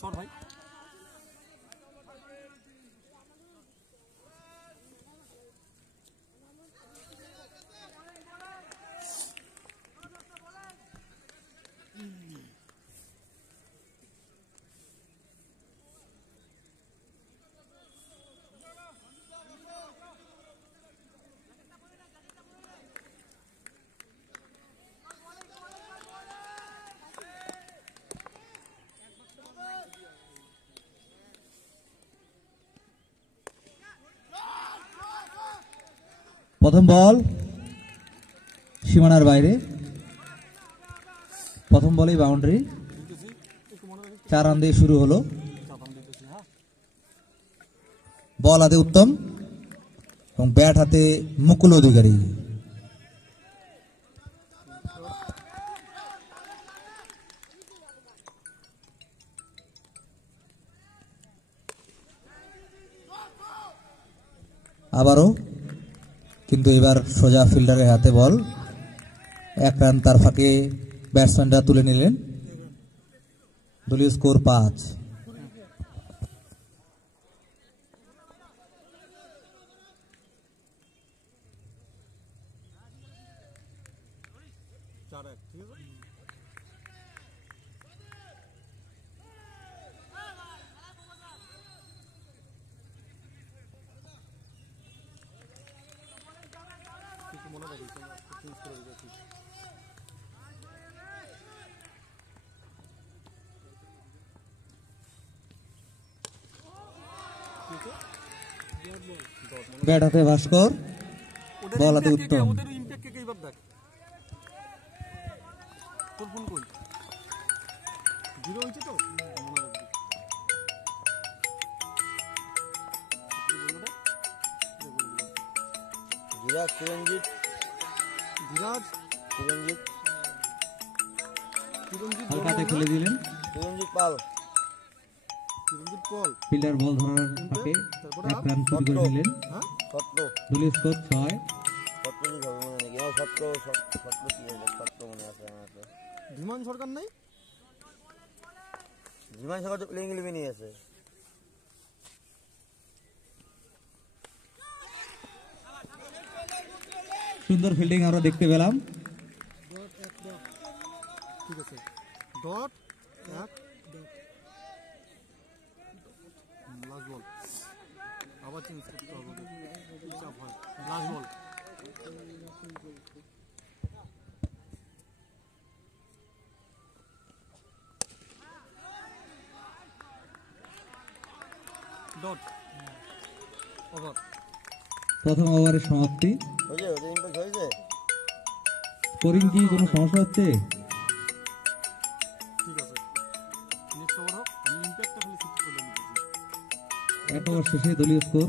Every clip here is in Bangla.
সর ভাই। প্রথম বল সীমানার বাইরে, প্রথম বলেই বাউন্ডারি। 4 রান দিয়ে শুরু হলো। বল হাতে উত্তম এবং ব্যাট হাতে মুকুল অধিকারী। আবারও কিন্তু এবার সোজা ফিল্ডারের হাতে বল। 1 রান তার ফাঁকে ব্যাটসম্যানরা তুলে নিলেন। দলীয় স্কোর 5। ব্যাট হাতে ভাস্কর, বল হাতে উত্তম। হালকাতে খেলে দিলেন ফিল্ডার বল ধরার ফাঁকে 1 রান চুরি করে নিলেন। দলীয় স্কোর 6। ধীমান সরকার নাই, ধীমান সরকার তো প্লেইং ইলেভেনই আছে। সুন্দর ফিল্ডিং আমরা দেখতে পেলাম। ঠিক আছে, ডট 1 লাস্ট বল, আবার চেঞ্জ করতে হবে, চাপ হয়। লাস্ট বল, ডট ওভার। প্রথম ওভারের সমাপ্তি। স্কোরিং কি কোনো সমস্যা হচ্ছে? ঠিক আছে, নেক্সট ওভার হোক, আমি ইম্প্যাক্টটা খালি শিফট করে দিচ্ছি। 1 ওভার শেষে দলীয় স্কোর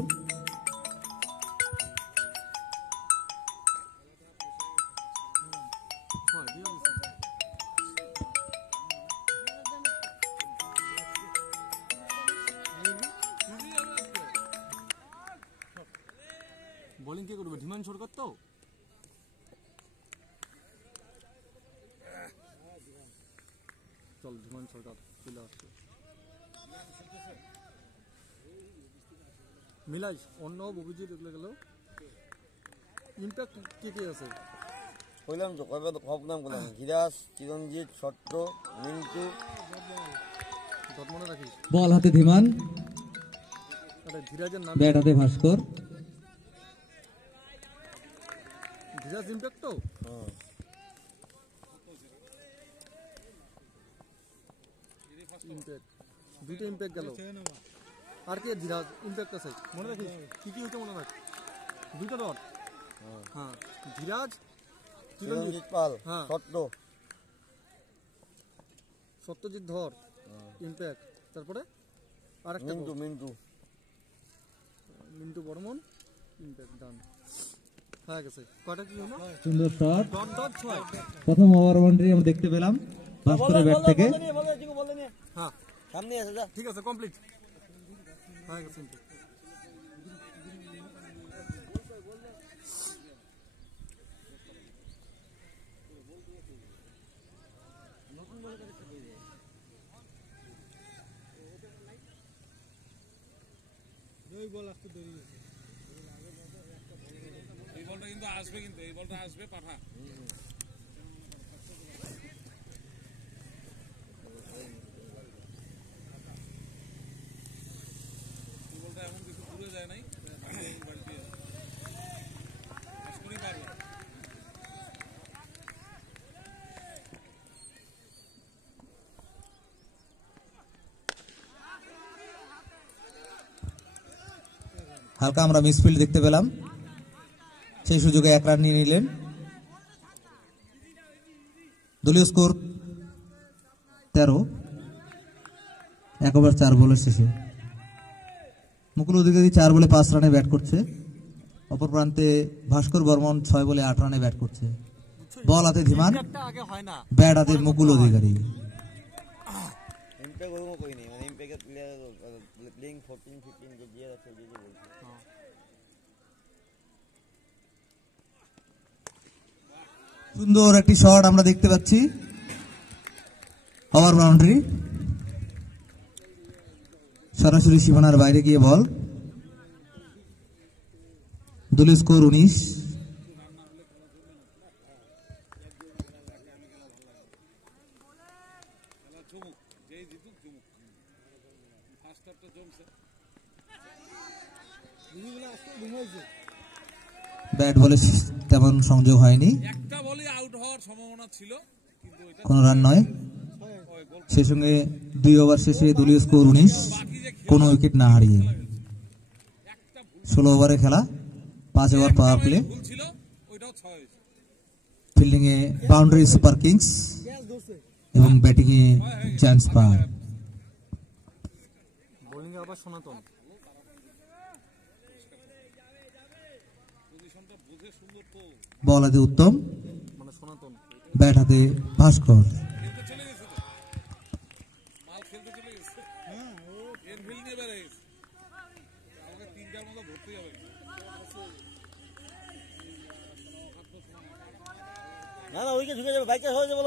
বোলিং কে করবে? ধীমান সরকার তো চল, ধীমান সরকার চলে আসছে। মিলাই অন্য অভিজিৎ এগুলো গেল। ইম্প্যাক্ট কে কে আছে? কইলাম তো কয়বার সব নাম করলাম, ধীরাজ, চিরঞ্জিত, ছট্ট, মিন্টু। মনে রাখিস। বল হাতে ধীমান, ধীরাজের নাম ব্যাট হাতে ভাস্কর। ধীরাজ ইম্প্যাক্ট তো ইম্প্যাক্ট, দুইটা ইম্প্যাক্ট গেল। আর কে ধীরাজ ইম্প্যাক্ট আছে? মনে রাখিস কি কি হইতে মনে রাখ। দুইটা ডট, হ্যাঁ, ধীরাজ, চিরঞ্জিত পাল, ছট্ট, সত্যজিৎ ধর ইম্প্যাক্ট। তারপরে আরেকটা মিন্টু, মিন্টু মিন্টু বর্মন ইম্প্যাক্ট। ডান হয়ে গেছে। কয়টা কি হলো? সুন্দর শট। Dot dot 6। প্রথম ওভার বাউন্ডারি আমরা দেখতে পেলাম ভাস্করের ব্যাট থেকে। হ্যাঁ সামনে আছে, যা। ঠিক আছে, কমপ্লিট হয়ে গেছে। এই বলটা কিন্তু আসবে, কিন্তু এই বলটা আসবে পাঠা। এই বলটা এখন কিছু দূরে যায় নাই, বাড়িতে এখনই পারবে। হালকা আমরা মিসফিল্ড দেখতে পেলাম, সেই সুযোগে 1 রান নিয়ে নিলেন। দলীয় স্কোর 13, 1 ওভার 4 বলের শেষে। মুকুল অধিকারী 4 বলে 5 রানে ব্যাট করছে, অপর প্রান্তে ভাস্কর বর্মন 6 বলে 8 রানে ব্যাট করছে। বল হাতে ধীমান, ব্যাট হাতে মুকুল অধিকারী। ইম্প্যাক্ট ওরকম কই নেই, মানে ইম্প্যাক্টের প্লেয়ার প্লেইং 14-15 যে জিয়ার আছে যে বলছে। সুন্দর একটি শট আমরা দেখতে পাচ্ছি, ওভার বাউন্ডারি, সরাসরি সীমানার বাইরে গিয়ে বল। দলীয় স্কোর 19। ব্যাট বলে তেমন সংযোগ হয়নি, একটা বলই আউট হওয়ার সম্ভাবনা ছিল, কিন্তু এটা কোনো রান নয়। সেই সঙ্গে 2 ওভার শেষে দলীয় স্কোর 19, কোনো উইকেট না হারিয়ে। 16 ওভারে খেলা, 5 ওভার পাওয়ার প্লে। ভুল ছিল, ওইটাও 6 হয়েছে। ফিল্ডিং এ বাউন্ডারি সুপার কিংস এবং ব্যাটিং এ চান্স পার। বোলিং এ আবার সনাতন। পজিশনটা বুঝে সুন্দর তো, বল হাতে উত্তম, মানে সনাতন। ব্যাট হাতে ভাস্কর। খেলতে চলে গেছে তো, মাল খেলতে চলে গেছে। এর ফিল নিয়ে বেড়ে গেছে, আমাকে 3টার মতো ধরতে যাবে। না না, উইকেট ঢুকে যাবে, বাইকটা সরে যাবে,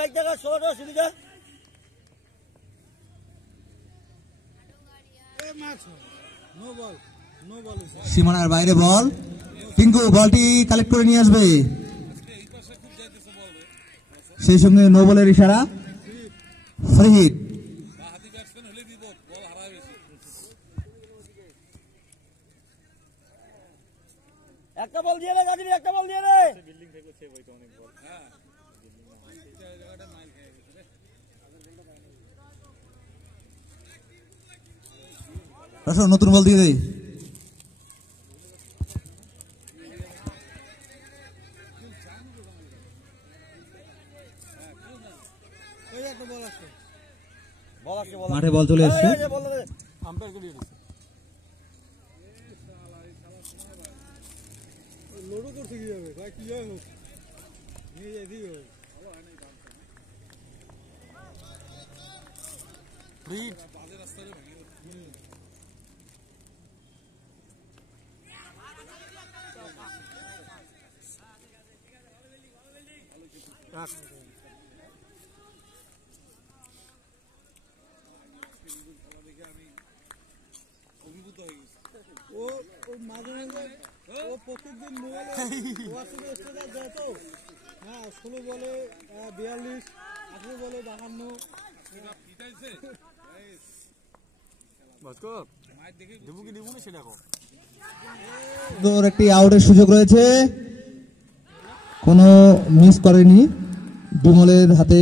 বাইকটা সরে সুবিধা। সীমানার বাইরে বল, টিঙ্কু বলটি কালেক্ট করে নিয়ে আসবে, এই পাশে খুব যাইতেছে বল রে, সেই সঙ্গে নো বলের ইশারা, ফ্রি হিট। বা হাতি ব্যাটসম্যান হলে বিপদ, বল হারায় বেশি। একটা বল দিয়ে রে গাজী, একটা বল দিয়ে রে। হ্যাঁ, এটা জায়গাটা মাইল খেয়ে গেছে রে। আসো নতুন বল দিয়ে দেই। বল আসছে, মাঠে বল চলে এসছে, বল রে। আম্পায়ার কে দিয়ে দিচ্ছে। লোডও করছে কিভাবে ভাই, কি হয় হোক নিয়ে যাই দিও। ফ্রিড বাজে রাস্তায় ভেঙে গেছে। খেলা দেখে আমি অভিভূত হয়ে গেছি। ও ও মাঝে মাঝে ও প্রত্যেকদিন মোবাইলে হোয়াটসঅ্যাপে স্ট্যাটাস দেয় তো। হ্যাঁ, 16 বলে 42, 18 বলে 52। এটা পিটাইছে ভাস্কর মায়ের দেখে দেবু কি দেবু না সেটা কো। সুন্দর একটি আউটের সুযোগ রয়েছে, কোনো মিস করেনি। বিমলের হাতে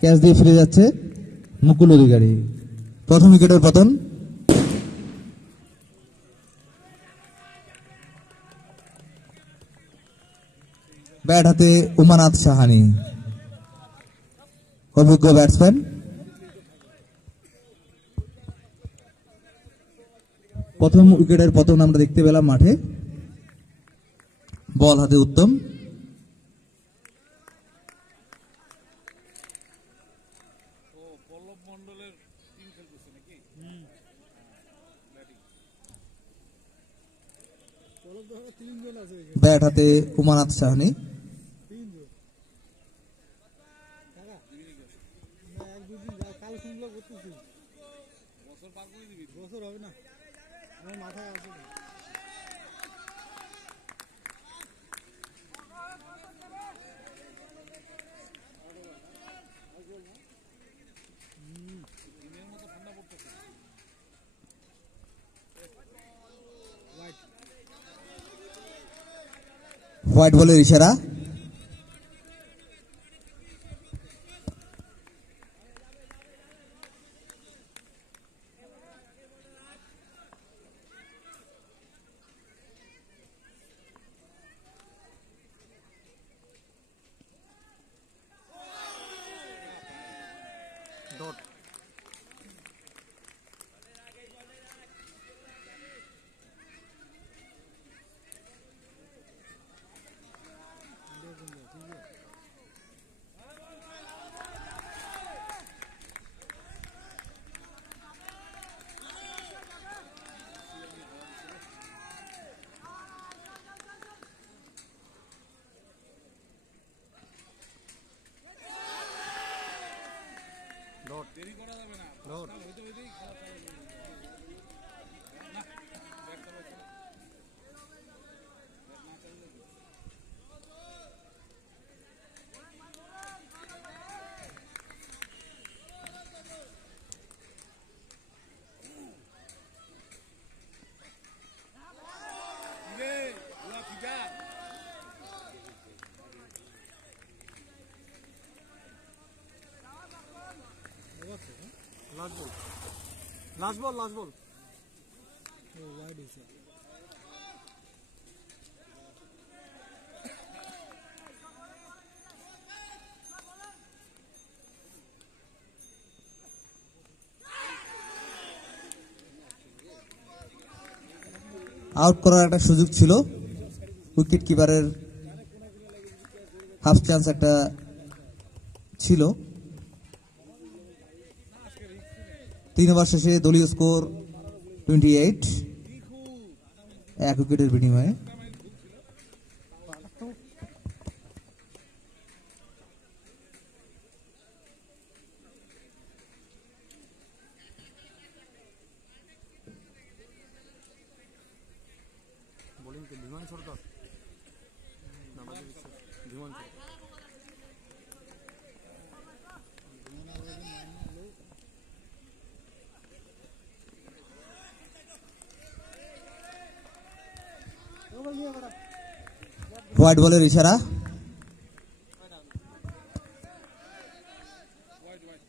ক্যাচ দিয়ে ফিরে যাচ্ছে মুকুল অধিকারী। প্রথম উইকেটের পতন। ব্যাট হাতে উমানাথ সাহানি, অভিজ্ঞ ব্যাটসম্যান। প্রথম উইকেটের পতন আমরা দেখতে পেলাম মাঠে। বল হাতে উত্তম, ও পল্লব মন্ডলের টিম খেলতেছে নাকি? পলক তো 3 জন আছে এখানে, ব্যাট হাতে উমানাথ সাহানি। 3 জন। কাকা না, 1-2 দিন কাল শুনলো করতেছি। বছর পার করে দিবি। বছর হবে না, আমার মাথায় আসে না। দিনের মতো ঠান্ডা পড়তেছে। হোয়াইট বলের ইশারা। ডট দেরি করা যাবে না। ডট হইতে হইতেই খেলা চালু হয়ে যাবে। না, ব্যাট চালাও, চালাও। ব্যাট না চালালে কি? কিরে, ওরা ফিকা? Last ball, last ball, last ball. ও ওয়াইড হয়েছে। আউট করার একটা সুযোগ ছিল, উইকেট কিপারের হাফ চান্স একটা ছিল। 3 ওভার শেষে দলীয় স্কোর 28, 1 উইকেটের বিনিময়ে। বোলিং কে ধীমান সরকার না বাজে ধীমান সরকার। হোয়াইট বলের ইশারা। White white.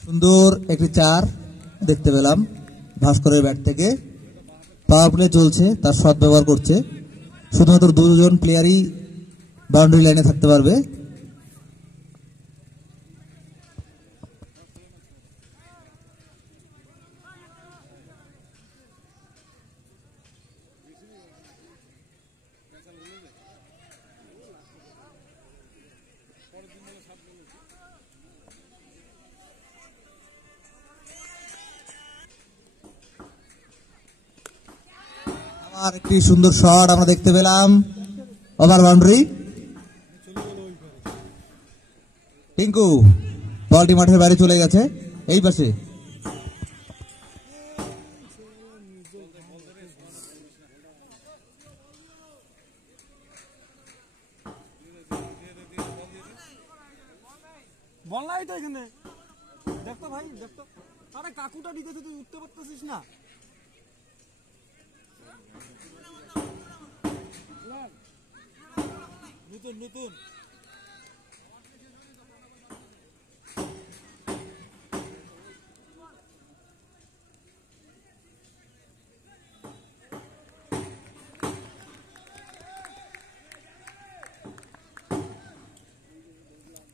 সুন্দর একটি 4 দেখতে পেলাম ভাস্করের ব্যাট থেকে। পাওয়ার প্লে চলছে, তার সৎ ব্যবহার করছে। শুধুমাত্র 2 জন প্লেয়ারই বাউন্ডারি লাইনে থাকতে পারবে। আর একটি সুন্দর শট আমরা দেখতে পেলাম, ওভার বাউন্ডারি। টিঙ্কু বলটি মাঠের বাইরে চলে গেছে, এই পাশে। বল নাই তো এখানে, দেখতো ভাই দেখতো। আরে কাকুটা দিতেছে, তুই উঠতে পারতেছিস না। নতুন নতুন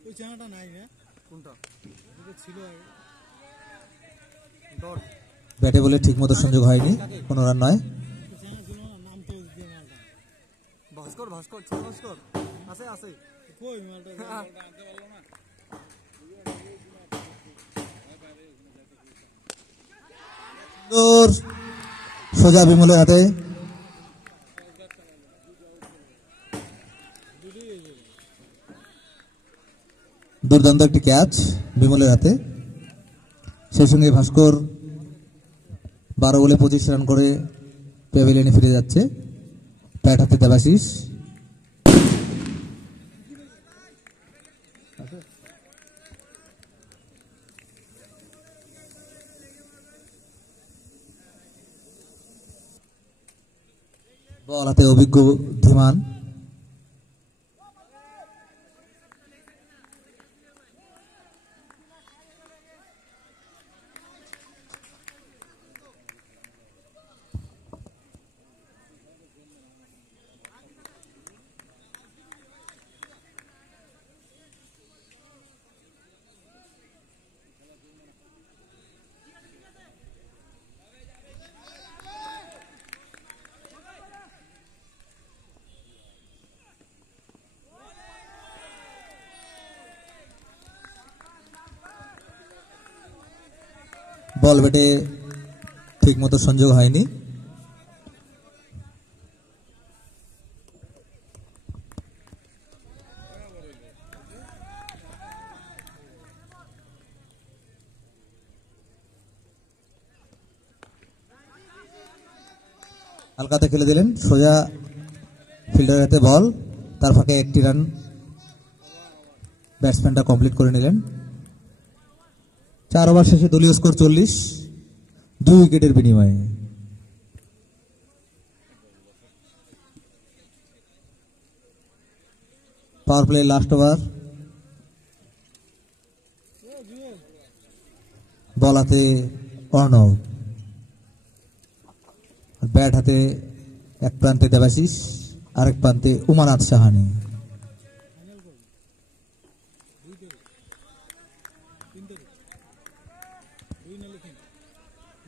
ওই চ্যানেলটা নাই না। কোনটা ছিল আগে? ডট ব্যাটে বলে ঠিক মতো সংযোগ হয়নি, কোনো রান নয়। চ্যানেল ছিল না, নাম তো দিয়ে মালটা ভাস্কর, ভাস্কর ছোট ভাস্কর আছে আছে। কই মালটা বলটা আনতে পারলো না। স্কোর সোজা বিমলের হাতে। দুর্দান্ত একটি ক্যাচ বিমলের হাতে। সেই সঙ্গে ভাস্কর 12 বলে 25 রান করে প্যাভিলিয়নে ফিরে যাচ্ছে। ব্যাট হাতে দেবাশিস। বল হাতে অভিজ্ঞ ধীমান। বল ব্যাটে ঠিক মতো সংযোগ হয়নি। হালকাতে খেলে দিলেন, সোজা ফিল্ডারের হাতে বল। তার ফাঁকে একটি রান ব্যাটসম্যানটা কমপ্লিট করে নিলেন। 4 ওভার শেষে দলীয় স্কোর 40, 2 উইকেটের বিনিময়ে। Power play last over. Ball হাতে অর্ণব, ব্যাট হাতে এক প্রান্তে দেবাশিস, আরেক প্রান্তে উমানাথ সাহানি।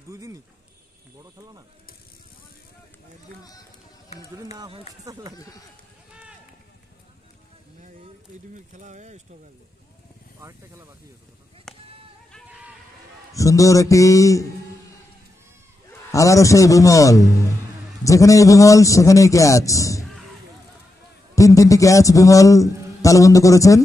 দুদিনই বড় খেলা না, একদিন যদি না হয় লাগে না। এই দিনের খেলা হয় স্টপ আসবে, আরেকটা খেলা বাকি আছে। সুন্দর একটি আবারও সেই বিমল, যেখানে বিমল সেখানেই ক্যাচ। 3টি ক্যাচ বিমল তালুবন্দী করেছেন।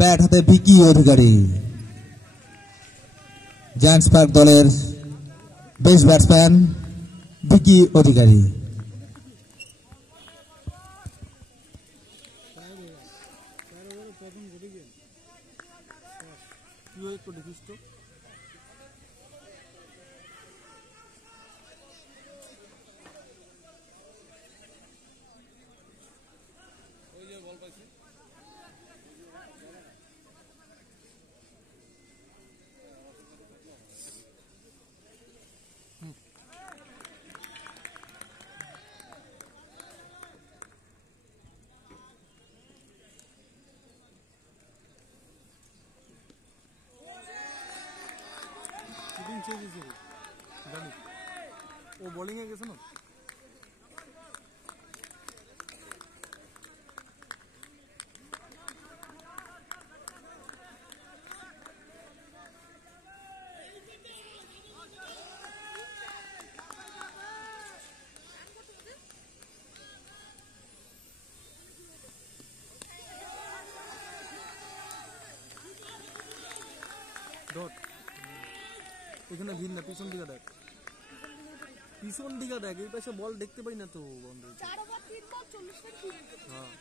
ব্যাট হাতে ভিকি অধিকারী, জায়ান্টস পার্ক দলের বেস্ট ব্যাটসম্যান ভিকি অধিকারী। ও বোলিং এ গেছে না। ডট এখানে ভিড় না, পিছন দিকে দেখ, পিছন দিকে দেখ, এই পাশে বল দেখতে পাই না তো বন্ধু। 4 ওভার 3 বল 40 রান ফিরে। হ্যাঁ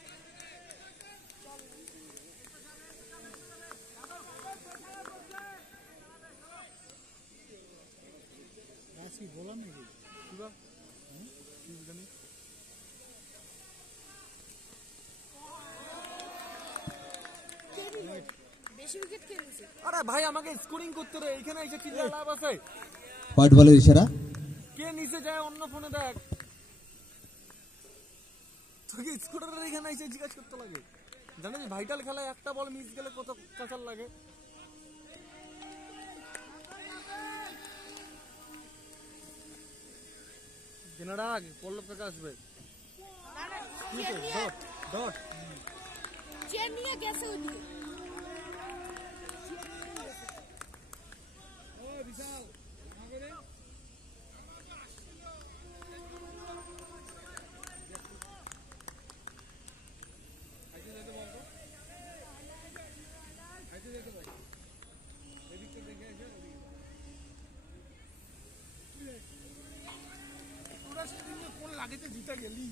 রাশি বলা নাকি কিবা কি জানি। বেশি উইকেট কে নিছে? আরে ভাই আমাকে স্কোরিং করতে রে, এখানে এসে কি লাভ আছে? হোয়াইট বলের ইশারা। কে নিচে যায় অন্য ফোনে দেখ। তোকে স্কুটারের এখানে এসে জিজ্ঞাসা করতে লাগে, জানিস ভাইটাল খেলায় একটা বল মিস গেলে কত কাঁচাল লাগে। জেনারা আগে পল্লব কাকা আসবে। ডট ডট চেন নিয়ে গেছে ওইদিকে। ও বিশাল আমাকে আইতে যেতে বলতো, আইতে যেতে ভাই এদিকটা দেখে এসে তোরা সেদিন কোন লাগেতে জিতে গেলি।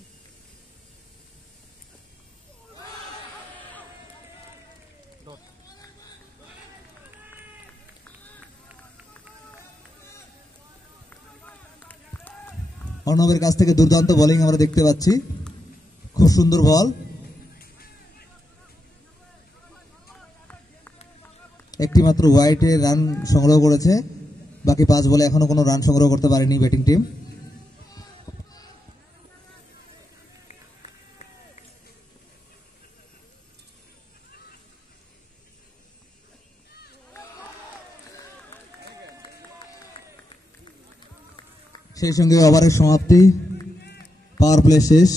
অর্ণবের কাছ থেকে দুর্দান্ত বোলিং আমরা দেখতে পাচ্ছি, খুব সুন্দর বল। একটি মাত্র ওয়াইডে রান সংগ্রহ করেছে, বাকি 5 বলে এখনো কোনো রান সংগ্রহ করতে পারেনি ব্যাটিং টিম। সেই সঙ্গে ওভারের সমাপ্তি, পাওয়ার প্লে শেষ।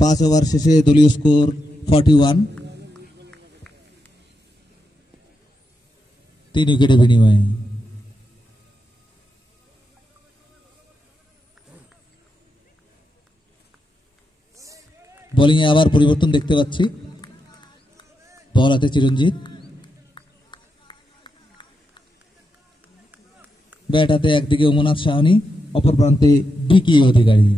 5 ওভার শেষে দলীয় স্কোর 41, 3 উইকেটের বিনিময়ে। বোলিংয়ে আবার পরিবর্তন দেখতে পাচ্ছি, বল হাতে চিরঞ্জিত, ব্যাট হাতে একদিকে ওমনাথ সাহানি, অপর প্রান্তে ডিকি অধিকারী।